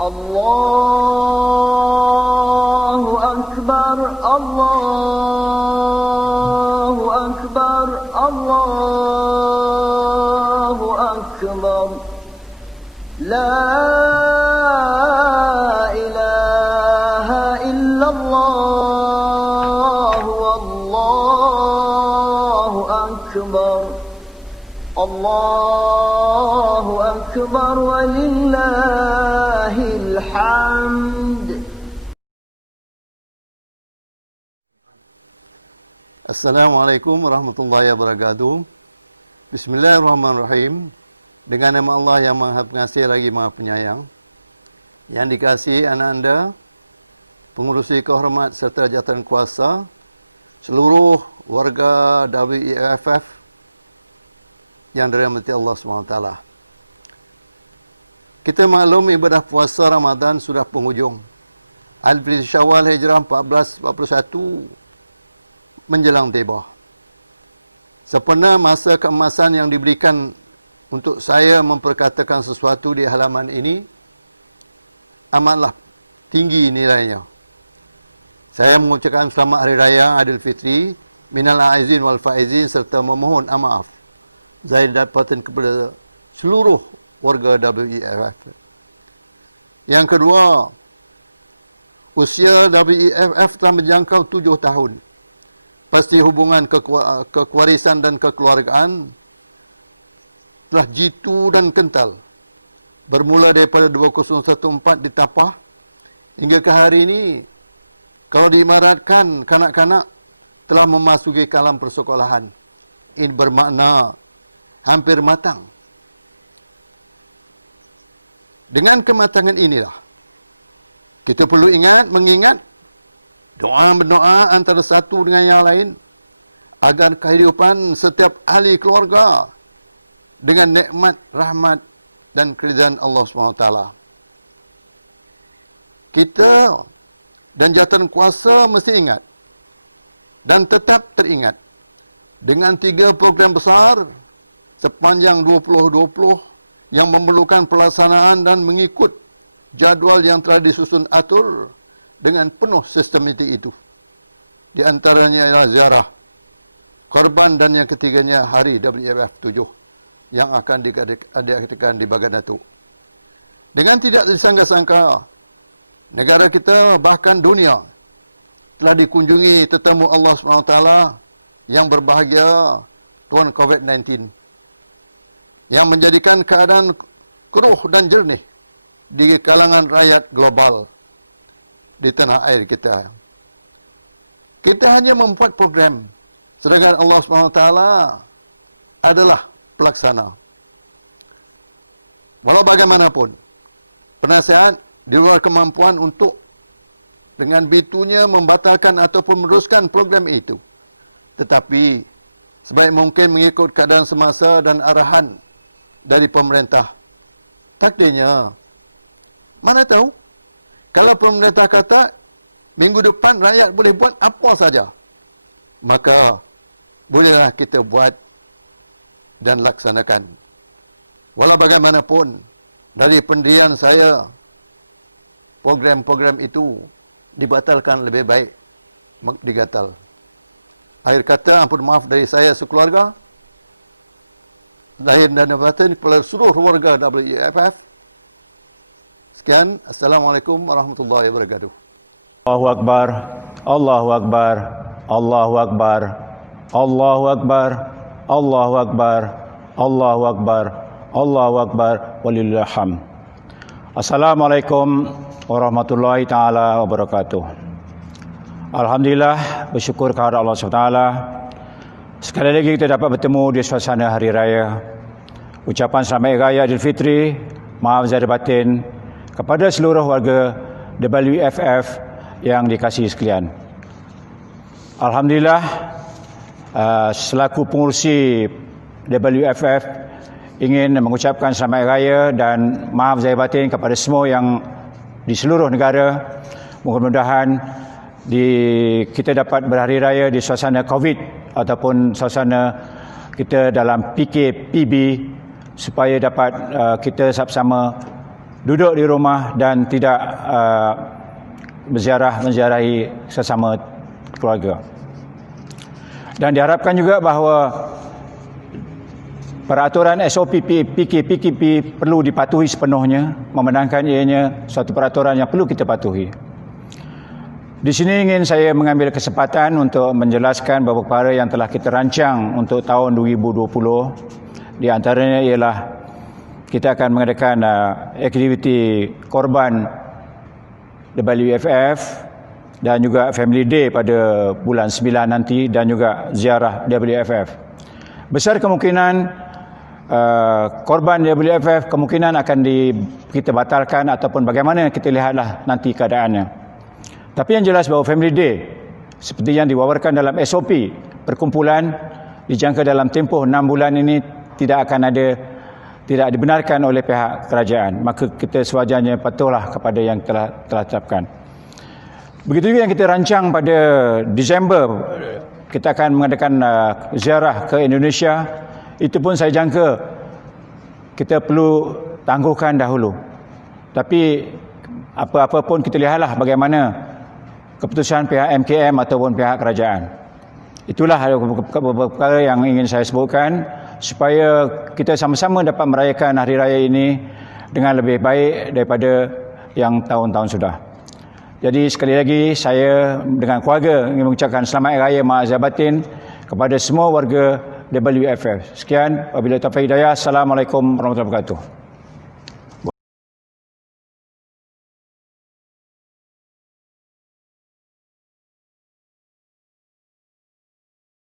الله أكبر الله أكبر الله أكبر لا إله إلا الله والله أكبر الله أكبر ولله الحمد. Assalamualaikum warahmatullahi wabarakatuh. Bismillahirrahmanirrahim. Dengan nama Allah yang Maha Pengasih lagi Maha Penyayang, yang dikasihi anak anda, pengurusi kehormat serta jawatan kuasa, seluruh warga WEFF yang dirahmati Allah SWT. Kita maklum ibadah puasa Ramadan sudah penghujung. Al-Fitri Syawal Hijrah 1441 menjelang tiba. Sempena masa keemasan yang diberikan untuk saya memperkatakan sesuatu di halaman ini, amatlah tinggi nilainya. Saya mengucapkan selamat Hari Raya Aidilfitri, minal aizin wal faizin, serta memohon maaf zahir dan batin kepada seluruh warga WEFF. Yang kedua, usia WEFF telah menjangkau 7 tahun. Pasti hubungan kewarisan dan kekeluargaan telah jitu dan kental. Bermula daripada 2014 di Tapah hingga ke hari ini, kalau diibaratkan kanak-kanak telah memasuki kalam persekolahan. Ini bermakna hampir matang. Dengan kematangan inilah, kita perlu mengingat doa-berdoa antara satu dengan yang lain agar kehidupan setiap ahli keluarga dengan nikmat, rahmat dan keridhaan Allah SWT. Kita dan jawatan kuasa mesti ingat dan tetap teringat dengan 3 program besar sepanjang 2020 yang memerlukan pelaksanaan dan mengikut jadual yang telah disusun atur dengan penuh sistematik itu. Di antaranya ialah ziarah korban dan yang ketiganya hari WEFF 7 yang akan diadakan di Bagan Datuk. Dengan tidak disangka-sangka, negara kita bahkan dunia telah dikunjungi tetamu Allah SWT yang berbahagia, Tuan COVID-19, yang menjadikan keadaan keruh dan jernih di kalangan rakyat global di tanah air kita. Kita hanya membuat program, sedangkan Allah SWT adalah pelaksana. Walau bagaimanapun, penasihat di luar kemampuan untuk dengan bitunya membatalkan ataupun meneruskan program itu. Tetapi, sebaik mungkin mengikut keadaan semasa dan arahan dari pemerintah. Takdirnya, mana tahu, kalau pemerintah kata, minggu depan rakyat boleh buat apa saja, maka bolehlah kita buat dan laksanakan. Walau bagaimanapun, dari pendirian saya, program-program itu dibatalkan lebih baik digatal. Akhir kata, ampun maaf dari saya sekeluarga, lahir dan batin kepada seluruh warga WEFF. Sekian, Assalamualaikum warahmatullahi wabarakatuh. Allahu Akbar, Allahu Akbar, Allahu Akbar, Allahu Akbar, Allahu Akbar, Allahu Akbar, Allahu Akbar, walillahil hamd. Assalamualaikum warahmatullahi taala wabarakatuh. Alhamdulillah, bersyukur kepada Allah SWT. Sekali lagi kita dapat bertemu di suasana Hari Raya. Ucapan selamat Hari Raya Aidilfitri, maaf zahir batin kepada seluruh warga WEFF yang dikasihi sekalian. Alhamdulillah, selaku pengurusi WEFF ingin mengucapkan selamat Hari Raya dan maaf zahir batin kepada semua yang di seluruh negara. Mudah-mudahan kita dapat berhari raya di suasana COVID ataupun suasana kita dalam PKPB supaya dapat kita sama-sama duduk di rumah dan tidak menziarahi sesama keluarga. Dan diharapkan juga bahawa peraturan SOP PKP perlu dipatuhi sepenuhnya, memandangkan ianya suatu peraturan yang perlu kita patuhi. Di sini ingin saya mengambil kesempatan untuk menjelaskan beberapa perkara yang telah kita rancang untuk tahun 2020. Di antaranya ialah kita akan mengadakan aktiviti korban WFF dan juga Family Day pada bulan 9 nanti dan juga ziarah WFF. Besar kemungkinan korban WFF kemungkinan akan kita batalkan ataupun bagaimana kita lihatlah nanti keadaannya. Tapi yang jelas bahawa Family Day seperti yang diwawarkan dalam SOP perkumpulan dijangka dalam tempoh 6 bulan ini tidak dibenarkan oleh pihak kerajaan. Maka kita sewajarnya patuhlah kepada yang telah tetapkan. Begitu juga yang kita rancang pada Disember, kita akan mengadakan ziarah ke Indonesia. Itu pun saya jangka kita perlu tangguhkan dahulu. Tapi apa-apa pun kita lihatlah bagaimana keputusan pihak MKM ataupun pihak kerajaan. Itulah perkara yang ingin saya sebutkan supaya kita sama-sama dapat merayakan hari raya ini dengan lebih baik daripada yang tahun-tahun sudah. Jadi sekali lagi saya dengan keluarga ingin mengucapkan selamat hari raya ma'azah batin kepada semua warga WFF. Sekian, wabillahi taufiq hidayah. Assalamualaikum warahmatullahi wabarakatuh.